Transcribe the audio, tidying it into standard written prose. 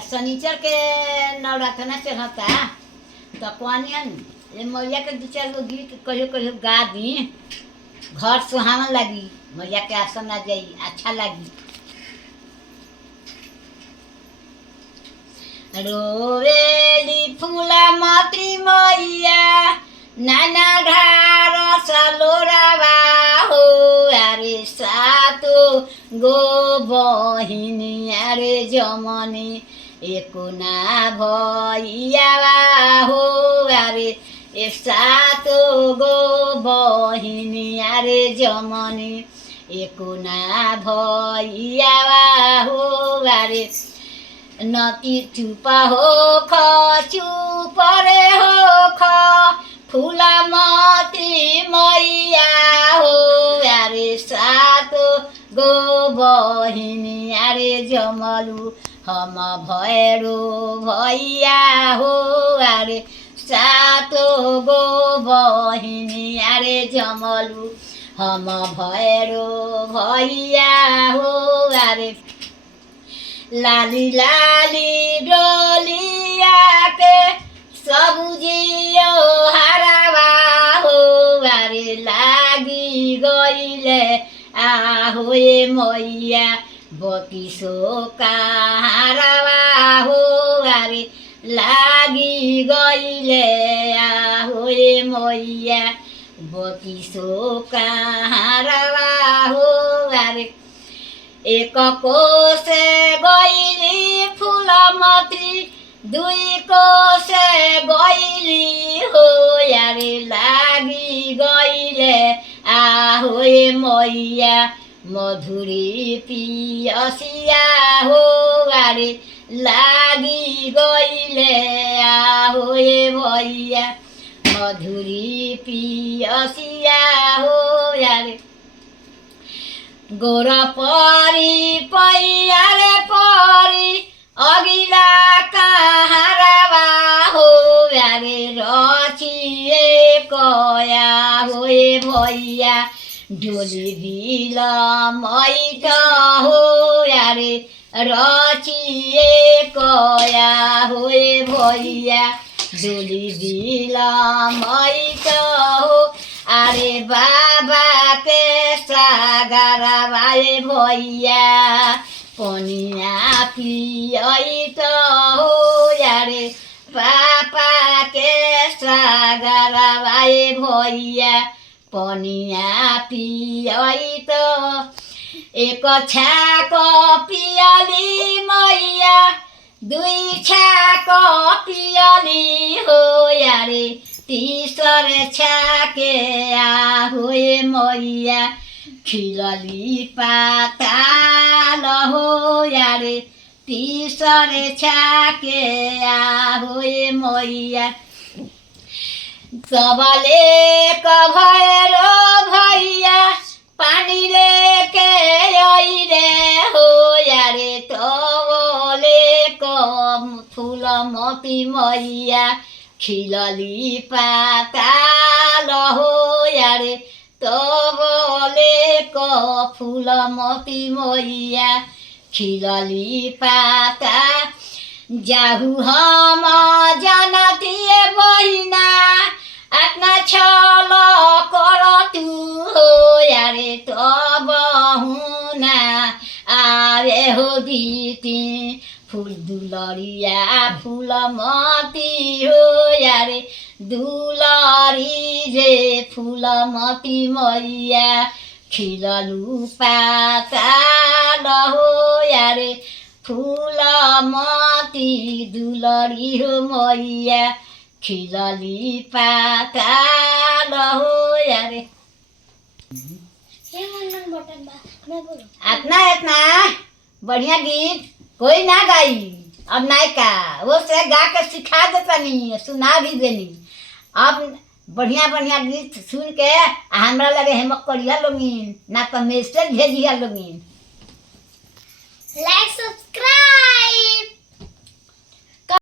शनिचर के नवरातना चढ़ता तो कौनियन ये मैया के दू चार गो गीत कहियो कहियो गा दी, घर सुहावन लगी, मैया के आसन आ जाई, अच्छा लगी। रोवेली फूला मती मैया नाना ढार सलोरावा हो, अरे सातो गो बहिनी अरे जमनी एको ना भैयावा हो, अरे सातो गो बहिनी अरे जमनी एको ना भैयावा हो, अरे नती चुप हो ख चुप रे हो ख फूला मती मैया हो, अरे सातो गो बहिनी अरे जमलु हम भैरो भैया हो, अरे सातो गो बहिनी अरे जमलु हम भैरो भैया हो, अरे लाली लाली डोलिया के सबुजियो हरावा हो, अरे लागी गईले आहोए मैया बकिसो का हरावा हो, अरे लागी गईले आहोए मैया बकिसो का हरावा हो, अरे एक कोसे गईली फूलमती दुई कोसे गईली हो, यारे लागी गईले आहोए मैया मधुरी पियसिया हो, अरे लागी गईले आहोए भैया मधुरी पियसिया हो, यारे गोर परी पैया रे परी अगिला कहारवा हो, अरे रचिए कया होए भैया डोली दिल मैट हो, अरे रचिए कया होए भैया डोली दिल मैट हो, अरे बाबा के सागरा भाई भैया पनिया पियई तो हो, अरे पापा के सागरा भाई भैया पनिया पियई तो एक छाक पियली मैया दुई छाक पियली हो, अरे तीसर छाके आहोए मैया खिलली पाताल हो, यारे तीसर छाके आहोए मैया सबले भैरो भैया पानी लेके अइले हो, यारे तबले फूलमती मैया खिलली पाताल हो, यारे तबले फूलमती मैया खिलली पाता जाहु हम जानतिए बहिना आत्मा छल कर तू हो, यारे तब हुना आवे हो बीती फूल दुलरिया फूलमती हो, यारे दुलरी जे फूलमती मैया खिललु पाताल हो, यारे फूलमती दुलरी हो मैया खिलली पाताल हो, यारे इतना इतना बढ़िया गीत कोई ना गाई अब नायका वो से गा के सिखा देता नहीं सुना भी देनी। अब बढ़िया बढ़िया गीत सुन के हमरा लगे हेमक करिया लोगिन ना तो मैसेज भेजिया लोगिन। लाइक सब्सक्राइब।